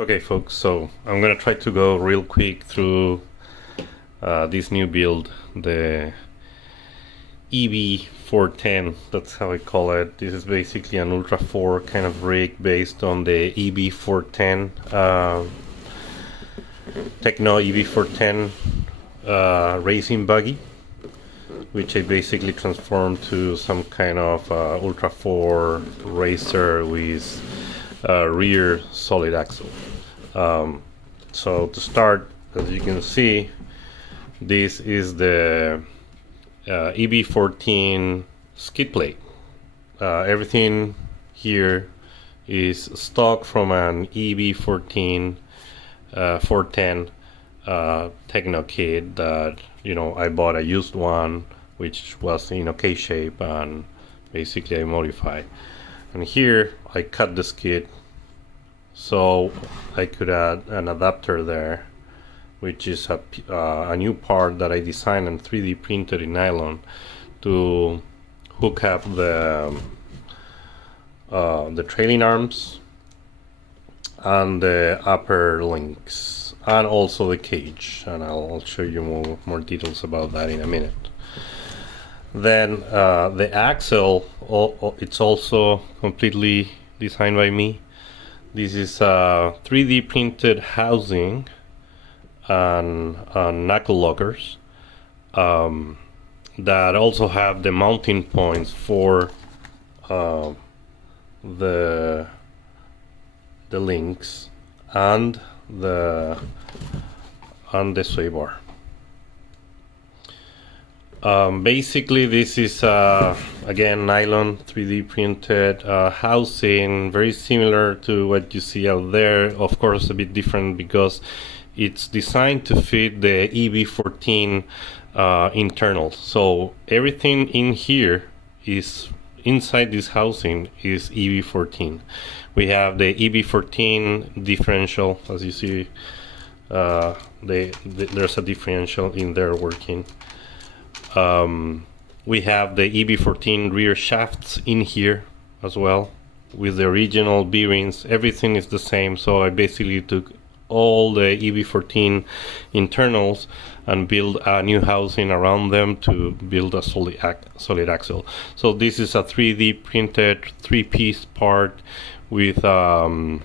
Okay folks, so I'm gonna try to go real quick through this new build, the EB410, that's how I call it. This is basically an Ultra4 kind of rig based on the EB410, Tekno EB410 racing buggy, which I basically transformed to some kind of Ultra4 racer with rear solid axle. So to start, as you can see, this is the EB410 skid plate. Everything here is stock from an EB410 410 Tekno kit that, you know, I bought a used one which was in okay shape, and basically I modified. And here I cut the skid so I could add an adapter there, which is a new part that I designed and 3D printed in nylon to hook up the trailing arms and the upper links, and also the cage, and I'll show you more details about that in a minute. Then the axle, it's also completely designed by me. This is a 3D printed housing and knuckle lockers that also have the mounting points for the links and the sway bar. Basically this is again nylon 3D printed housing, very similar to what you see out there, of course a bit different because it's designed to fit the EB410 internals. So everything in here is inside this housing is EB410. We have the EB410 differential, as you see. There's a differential in there working. We have the EB410 rear shafts in here as well with the original bearings. Everything is the same, so I basically took all the EB410 internals and build a new housing around them to build a solid axle. So this is a 3D printed 3-piece part with and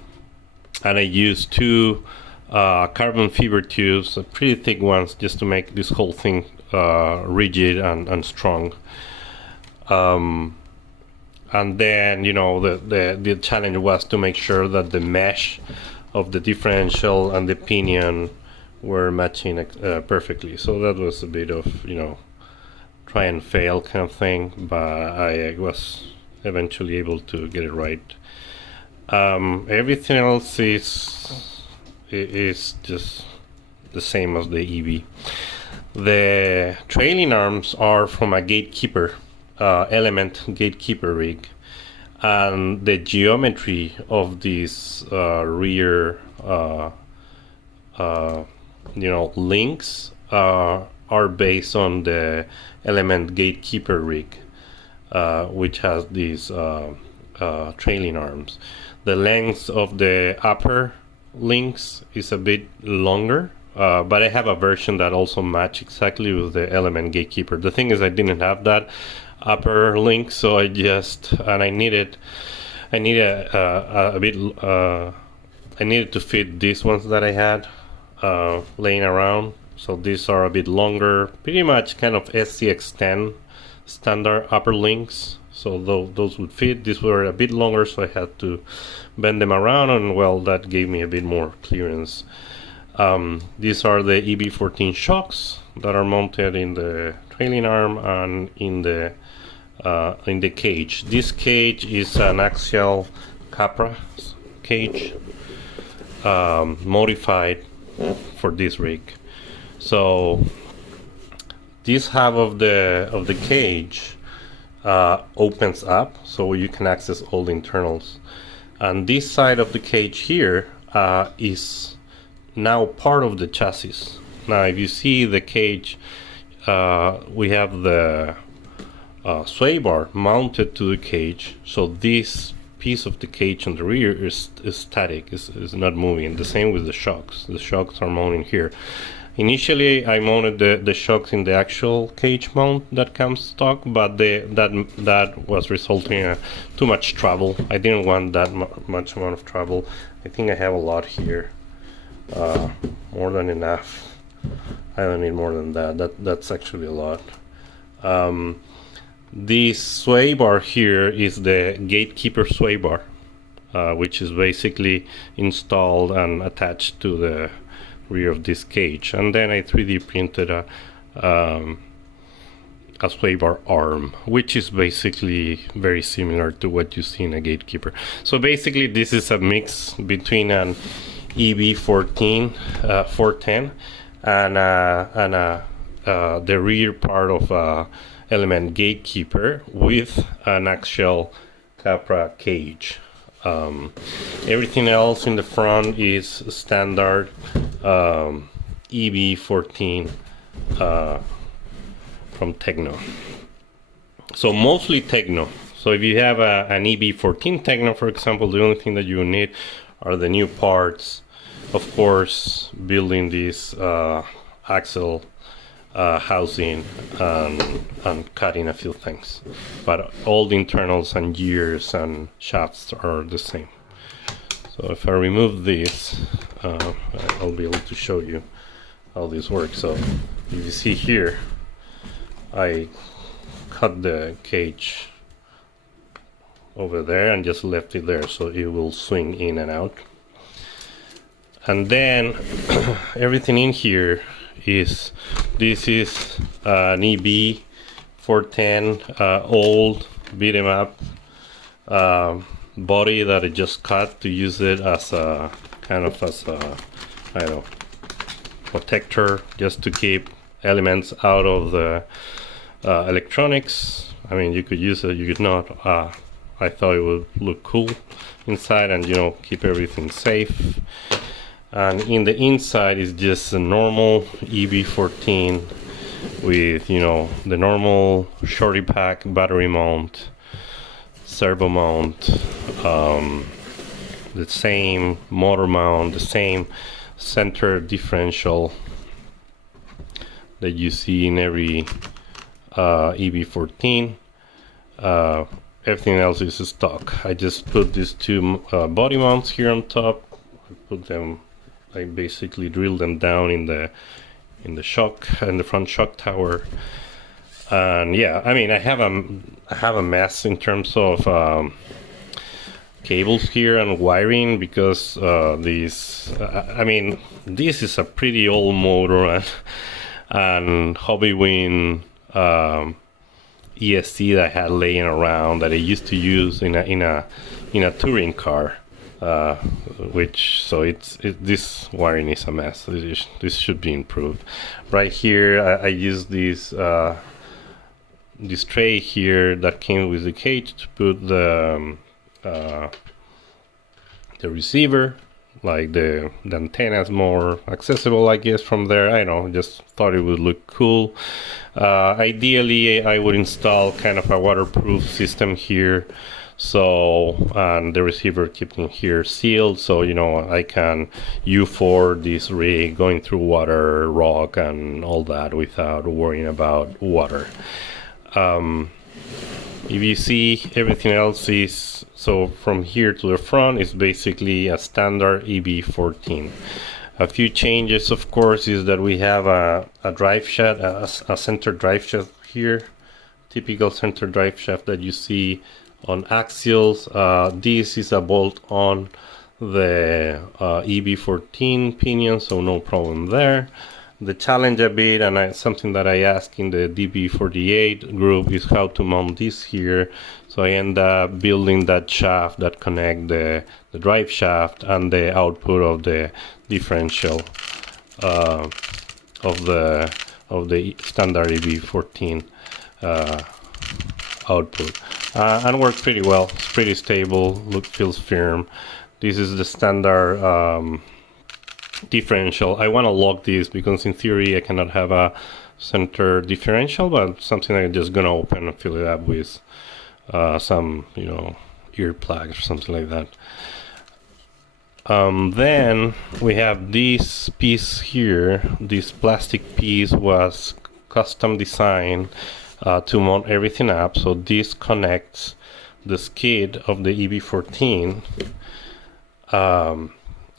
I used 2 carbon fiber tubes, pretty thick ones, just to make this whole thing rigid and strong. And then, you know, the challenge was to make sure that the mesh of the differential and the pinion were matching perfectly. So that was a bit of, you know, try and fail kind of thing, but I was eventually able to get it right. Everything else is just the same as the EB. The trailing arms are from a Gatekeeper element Gatekeeper rig, and the geometry of these rear you know, links are based on the element Gatekeeper rig, which has these trailing arms. The length of the upper links is a bit longer, but I have a version that also match exactly with the element Gatekeeper. The thing is, I didn't have that upper link, so I needed a bit I needed to fit these ones that I had laying around. So these are a bit longer, pretty much kind of SCX10 standard upper links. So those would fit. These were a bit longer, so I had to bend them around, and well, that gave me a bit more clearance. These are the EB410 shocks that are mounted in the trailing arm and in the cage. This cage is an Axial Capra cage, modified for this rig. So this half of the cage opens up, so you can access all the internals, and this side of the cage here is now part of the chassis. Now if you see the cage, we have the sway bar mounted to the cage, so this piece of the cage on the rear is static, is not moving. The same with the shocks. The shocks are mounted here. Initially, I mounted the shocks in the actual cage mount that comes stock, but that was resulting in too much trouble. I didn't want that much amount of trouble. I think I have a lot here, more than enough. I don't need more than that. That's actually a lot. This sway bar here is the Gatekeeper sway bar, which is basically installed and attached to the rear of this cage, and then I 3D printed a sway bar arm, which is basically very similar to what you see in a Gatekeeper. So basically this is a mix between an EB410 and the rear part of element Gatekeeper with an Axial Capra cage. Everything else in the front is standard EB410 from Tekno. So mostly Tekno. So if you have an EB410 Tekno, for example, the only thing that you need are the new parts. Of course, building this axle housing and cutting a few things, but all the internals and gears and shafts are the same. So if I remove this, I'll be able to show you how this works. So if you see here, I cut the cage over there and just left it there, so it will swing in and out. And then everything in here is, this is an EB410 old beat 'em up body that I just cut to use it as a kind of as a, I don't know, protector, just to keep elements out of the electronics. I mean, you could use it, you could not. I thought it would look cool inside and, you know, keep everything safe. And in the inside is just a normal EB410 with, you know, the normal shorty pack battery mount, servo mount, the same motor mount, the same center differential that you see in every EB410. Everything else is stock. I just put these two body mounts here on top. I basically drilled them down in the shock and the front shock tower. And yeah, I mean, I have a mess in terms of cables here and wiring, because I mean, this is a pretty old motor and Hobbywin ESC that I had laying around that I used to use in a touring car. This wiring is a mess. This should be improved. Right here, I use this tray here that came with the cage to put the receiver. Like the antenna is more accessible, I guess, from there. I don't know, just thought it would look cool. Ideally, I would install kind of a waterproof system here. So, and the receiver keeping here sealed, so, you know, I can U4 this rig going through water, rock, and all that without worrying about water. If you see, everything else is, so from here to the front is basically a standard EB410. A few changes, of course, is that we have a drive shaft, a center drive shaft here, typical center drive shaft that you see on axials. This is a bolt on the EB410 pinion, so no problem there. The challenge a bit, and something that I asked in the DB48 group, is how to mount this here. So I end up building that shaft that connect the drive shaft and the output of the differential of the standard EB410 output. And worked pretty well. It's pretty stable. Feels firm. This is the standard differential. I want to lock this because in theory I cannot have a center differential, but something I'm just gonna open and fill it up with some, you know, earplugs or something like that. Then we have this piece here. This plastic piece was custom designed to mount everything up. So this connects the skid of the EB410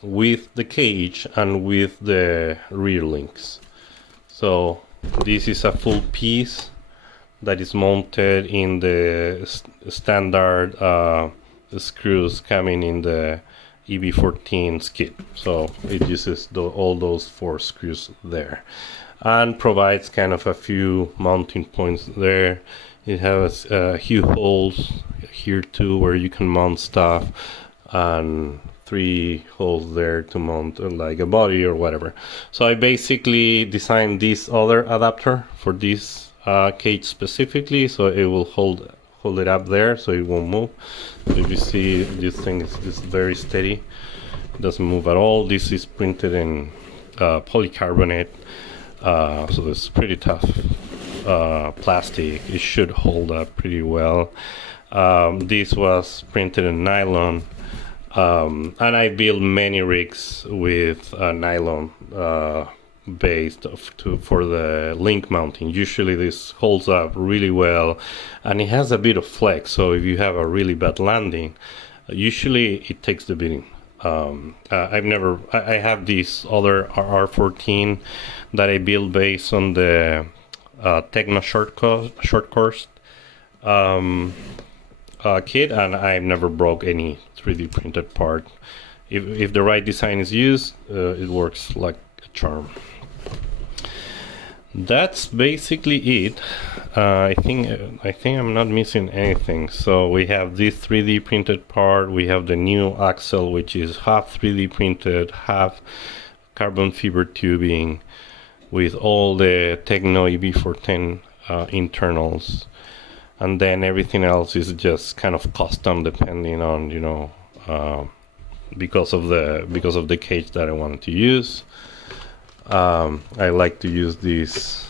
with the cage and with the rear links. So this is a full piece that is mounted in the standard screws coming in the EB410 skid. So it uses all those 4 screws there and provides kind of a few mounting points there. It has a few holes here too where you can mount stuff, and 3 holes there to mount like a body or whatever. So I basically designed this other adapter for this cage specifically, so it will hold it up there so it won't move. So if you see, this thing is very steady, it doesn't move at all. This is printed in polycarbonate, so it's pretty tough plastic. It should hold up pretty well. This was printed in nylon, and I built many rigs with nylon based for the link mounting. Usually this holds up really well, and it has a bit of flex, so if you have a really bad landing, usually it takes the beating. I have this other RR410 that I built based on the Tekno short course kit, and I've never broke any 3D printed part. If the right design is used, it works like a charm. That's basically it. I think I'm not missing anything. So we have this 3D printed part. We have the new axle, which is half 3D printed, half carbon fiber tubing, with all the Tekno EB410 internals, and then everything else is just kind of custom depending on, you know, because of the cage that I wanted to use. I like to use this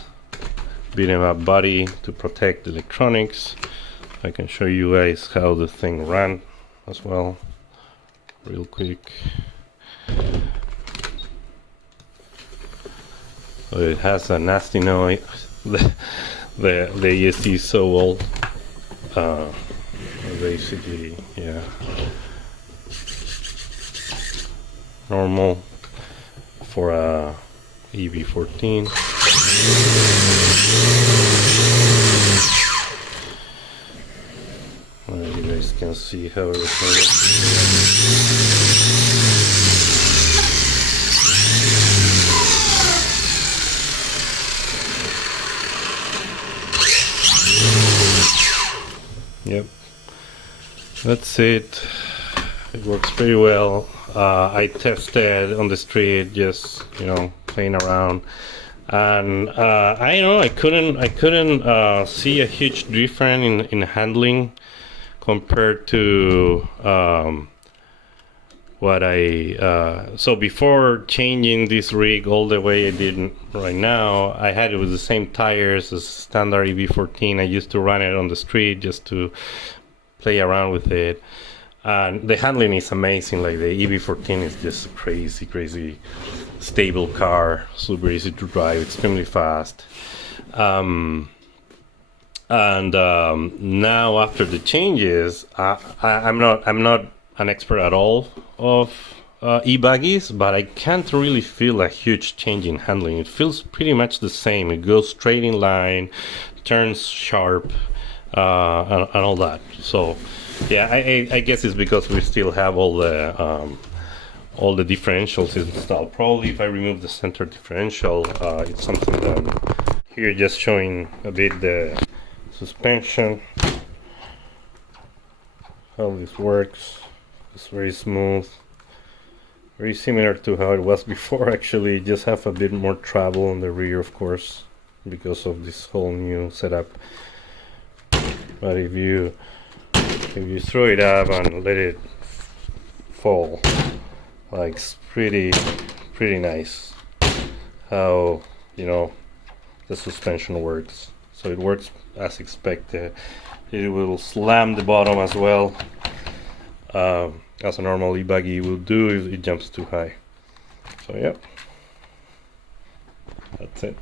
beat 'em up body to protect electronics. I can show you guys how the thing ran as well, real quick. So it has a nasty noise. The ESC is so old. Basically, yeah, normal for a EB410. You guys can see how everything Yep, that's it. It works pretty well. I tested on the street, just, you know, playing around, and I don't know, I couldn't see a huge difference in handling compared to what so before changing this rig all the way I did right now, I had it with the same tires as standard EB410. I used to run it on the street just to play around with it, and the handling is amazing. Like, the EB410 is just a crazy stable car, super easy to drive, extremely fast. And now after the changes, I'm not an expert at all of e-buggies, but I can't really feel a huge change in handling. It feels pretty much the same. It goes straight in line, turns sharp, and all that. So yeah, I guess it's because we still have all the differentials installed. Probably if I remove the center differential, it's something that here, just showing a bit the suspension, how this works. It's very smooth, very similar to how it was before. Actually, just have a bit more travel on the rear, of course, because of this whole new setup. But if you throw it up and let it fall, like, it's pretty nice how, you know, the suspension works. So it works as expected. It will slam the bottom as well. as a normal e-buggy will do if it jumps too high. So yeah, that's it.